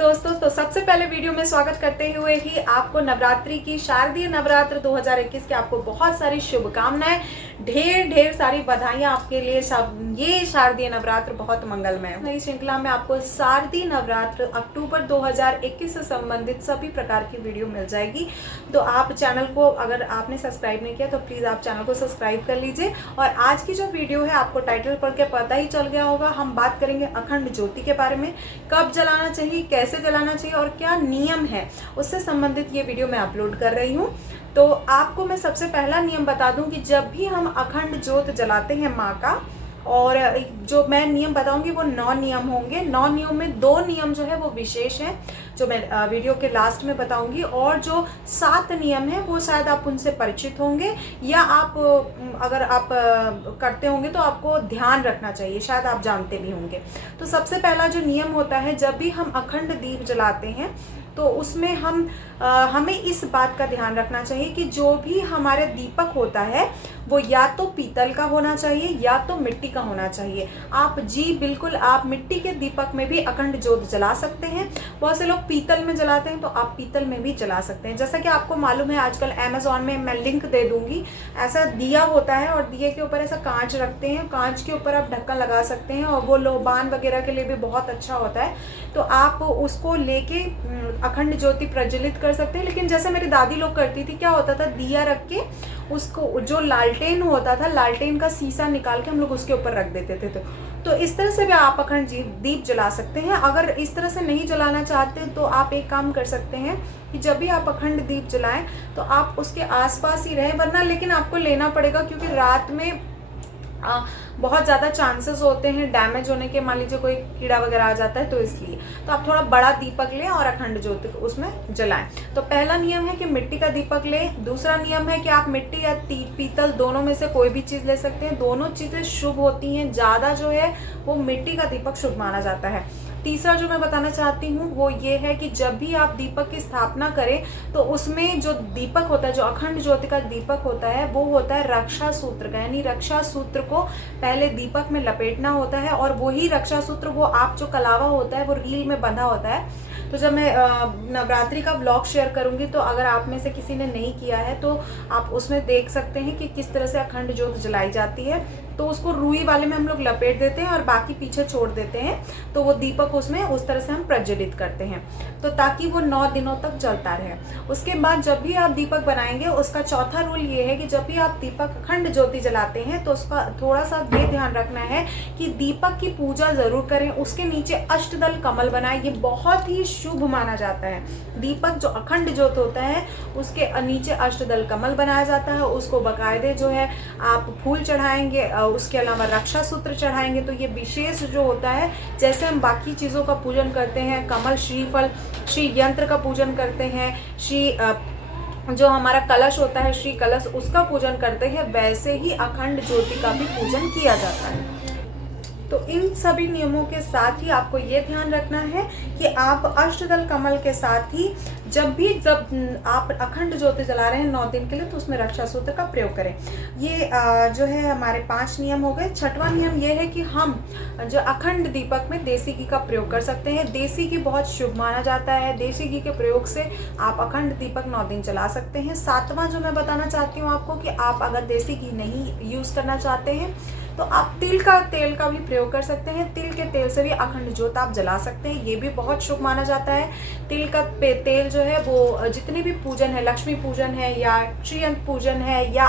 दोस्तों, तो सबसे पहले वीडियो में स्वागत करते हुए ही आपको नवरात्रि की शारदीय नवरात्र 2021 की आपको बहुत सारी शुभकामनाएं, ढेर सारी बधाइयां आपके लिए। ये शारदीय नवरात्र बहुत मंगलमय हो। नई श्रृंखला में आपको शारदीय नवरात्र अक्टूबर 2021 से संबंधित सभी प्रकार की वीडियो मिल जाएगी। तो आप चैनल को, अगर आपने सब्सक्राइब नहीं किया तो प्लीज़ आप चैनल को सब्सक्राइब कर लीजिए। और आज की जो वीडियो है, आपको टाइटल पढ़ के पता ही चल गया होगा, हम बात करेंगे अखंड ज्योति के बारे में। कब जलाना चाहिए, कैसे जलाना चाहिए और क्या नियम है, उससे संबंधित ये वीडियो मैं अपलोड कर रही हूँ। तो आपको मैं सबसे पहला नियम बता दूं कि जब भी हम अखंड ज्योत जलाते हैं माँ का, और जो मैं नियम बताऊंगी वो 9 नियम होंगे। 9 नियम में 2 नियम जो है वो विशेष हैं, जो मैं वीडियो के लास्ट में बताऊंगी। और जो 7 नियम हैं वो शायद आप उनसे परिचित होंगे, या आप अगर आप करते होंगे तो आपको ध्यान रखना चाहिए, शायद आप जानते भी होंगे। तो सबसे पहला जो नियम होता है, जब भी हम अखंड दीप जलाते हैं तो उसमें हमें इस बात का ध्यान रखना चाहिए कि जो भी हमारे दीपक होता है वो या तो पीतल का होना चाहिए या तो मिट्टी का होना चाहिए। आप बिल्कुल आप मिट्टी के दीपक में भी अखंड ज्योत जला सकते हैं। बहुत से लोग पीतल में जलाते हैं, तो आप पीतल में भी जला सकते हैं। जैसा कि आपको मालूम है, आजकल अमेज़ॉन में मैं लिंक दे दूंगी, ऐसा दिया होता है और दिए के ऊपर ऐसा कांच रखते हैं, कांच के ऊपर आप ढक्कन लगा सकते हैं और वो लोबान वगैरह के लिए भी बहुत अच्छा होता है। तो आप उसको लेके अखंड ज्योति प्रज्वलित कर सकते हैं। लेकिन जैसे मेरी दादी लोग करती थी, क्या होता था, दिया रख के उसको, जो लालटेन होता था, लालटेन का शीशा निकाल के हम लोग उसके ऊपर रख देते थे। तो इस तरह से भी आप अखंड दीप जला सकते हैं। अगर इस तरह से नहीं जलाना चाहते तो आप एक काम कर सकते हैं कि जब भी आप अखंड दीप जलाएं तो आप उसके आसपास ही रहें, वरना लेकिन आपको लेना पड़ेगा, क्योंकि रात में बहुत ज़्यादा चांसेस होते हैं डैमेज होने के। मान लीजिए कोई कीड़ा वगैरह आ जाता है, तो इसलिए तो आप थोड़ा बड़ा दीपक लें और अखंड ज्योति उसमें जलाएं। तो पहला नियम है कि मिट्टी का दीपक लें। दूसरा नियम है कि आप मिट्टी या पीतल दोनों में से कोई भी चीज़ ले सकते हैं। दोनों चीज़ें शुभ होती हैं। ज़्यादा जो है वो मिट्टी का दीपक शुभ माना जाता है। तीसरा जो मैं बताना चाहती हूँ वो ये है कि जब भी आप दीपक की स्थापना करें तो उसमें जो दीपक होता है, जो अखंड ज्योति का दीपक होता है, वो होता है रक्षा सूत्र का। यानी रक्षा सूत्र को पहले दीपक में लपेटना होता है, और वही रक्षा सूत्र, वो आप जो कलावा होता है वो रील में बंधा होता है। तो जब मैं नवरात्रि का व्लॉग शेयर करूंगी, तो अगर आप में से किसी ने नहीं किया है तो आप उसमें देख सकते हैं कि किस तरह से अखंड ज्योत जलाई जाती है। तो उसको रुई वाले में हम लोग लपेट देते हैं और बाकी पीछे छोड़ देते हैं, तो वो दीपक उसमें उस तरह से हम प्रज्वलित करते हैं, तो ताकि वो 9 दिनों तक जलता रहे। उसके बाद जब भी आप दीपक बनाएंगे, उसका चौथा रूल ये है कि जब भी आप दीपक अखंड ज्योति जलाते हैं तो उसका थोड़ा सा ये ध्यान रखना है कि दीपक की पूजा जरूर करें। उसके नीचे अष्टदल कमल बनाएं, ये बहुत ही शुभ माना जाता है। दीपक जो अखंड ज्योत होता है उसके नीचे अष्टदल कमल बनाया जाता है। उसको बाकायदे जो है आप फूल चढ़ाएंगे, उसके अलावा रक्षा सूत्र चढ़ाएंगे। तो ये विशेष जो होता है, जैसे हम बाकी चीज़ों का पूजन करते हैं, कमल, श्रीफल, श्री यंत्र का पूजन करते हैं, जो हमारा कलश होता है, श्री कलश, उसका पूजन करते हैं, वैसे ही अखंड ज्योति का भी पूजन किया जाता है। तो इन सभी नियमों के साथ ही आपको ये ध्यान रखना है कि आप अष्टदल कमल के साथ ही जब आप अखंड ज्योति जला रहे हैं 9 दिन के लिए, तो उसमें रक्षा सूत्र का प्रयोग करें। ये जो है हमारे 5 नियम हो गए। छठवां नियम ये है कि हम जो अखंड दीपक में देसी घी का प्रयोग कर सकते हैं। देसी घी बहुत शुभ माना जाता है। देसी घी के प्रयोग से आप अखंड दीपक 9 दिन जला सकते हैं। 7वां जो मैं बताना चाहती हूँ आपको, कि आप अगर देसी घी नहीं यूज़ करना चाहते हैं तो आप तिल का भी प्रयोग कर सकते हैं। तिल के तेल से भी अखंड ज्योत आप जला सकते हैं, ये भी बहुत शुभ माना जाता है। तिल का तेल जो है वो जितने भी पूजन है, लक्ष्मी पूजन है या श्रीयंत्र पूजन है या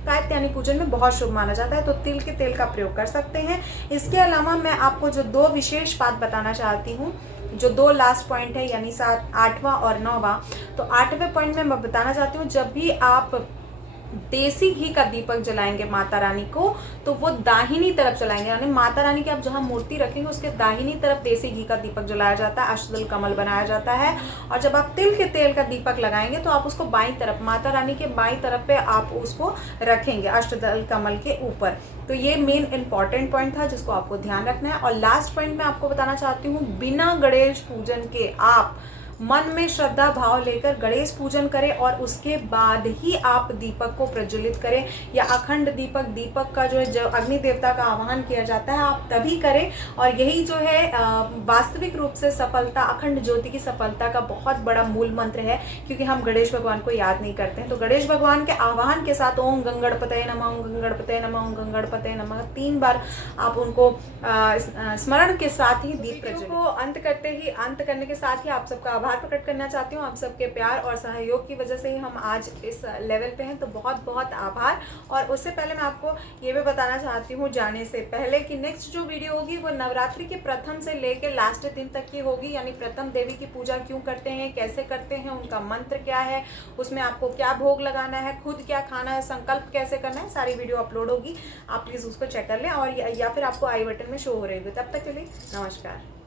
कात्यायनी पूजन में बहुत शुभ माना जाता है। तो तिल के तेल का प्रयोग कर सकते हैं। इसके अलावा मैं आपको जो 2 विशेष बात बताना चाहती हूँ, जो 2 लास्ट पॉइंट है, यानी 8वां और 9वां। तो 8वें पॉइंट में मैं बताना चाहती हूँ, जब भी आप देसी घी का दीपक जलाएंगे माता रानी को, तो वो दाहिनी तरफ जलाएंगे। यानी माता रानी की आप जहाँ मूर्ति रखेंगे उसके दाहिनी तरफ देसी घी का दीपक जलाया जाता है, अष्टदल कमल बनाया जाता है। और जब आप तिल के तेल का दीपक लगाएंगे तो आप उसको बाईं तरफ, माता रानी के बाईं तरफ पे आप उसको रखेंगे अष्टदल कमल के ऊपर। तो ये मेन इंपॉर्टेंट पॉइंट था जिसको आपको ध्यान रखना है। और लास्ट पॉइंट मैं आपको बताना चाहती हूँ, बिना गणेश पूजन के आप मन में श्रद्धा भाव लेकर गणेश पूजन करें और उसके बाद ही आप दीपक को प्रज्वलित करें, या अखंड दीपक का जो है जो अग्नि देवता का आवाहन किया जाता है आप तभी करें। और यही जो है वास्तविक रूप से सफलता, अखंड ज्योति की सफलता का बहुत बड़ा मूल मंत्र है, क्योंकि हम गणेश भगवान को याद नहीं करते हैं। तो गणेश भगवान के आवाहन के साथ ओम गंगणपतये नमः, ओम गंगणपतये नमः, ओम गंगणपतये नमः 3 बार आप उनको स्मरण के साथ ही दीप प्रज्वलित को अंत करने के साथ ही आप सबका आभार प्रकट करना चाहती हूँ। आप सबके प्यार और सहयोग की वजह से ही हम आज इस लेवल पे हैं, तो बहुत बहुत आभार। और उससे पहले मैं आपको ये भी बताना चाहती हूँ जाने से पहले कि नेक्स्ट जो वीडियो होगी वो नवरात्रि के प्रथम से लेकर लास्ट दिन तक की होगी, यानी प्रथम देवी की पूजा क्यों करते हैं, कैसे करते हैं, उनका मंत्र क्या है, उसमें आपको क्या भोग लगाना है, खुद क्या खाना है, संकल्प कैसे करना है, सारी वीडियो अपलोड होगी। आप प्लीज़ उसको चेक कर लें और या फिर आपको आई बटन में शो हो रही होगी। तब तक के लिए नमस्कार।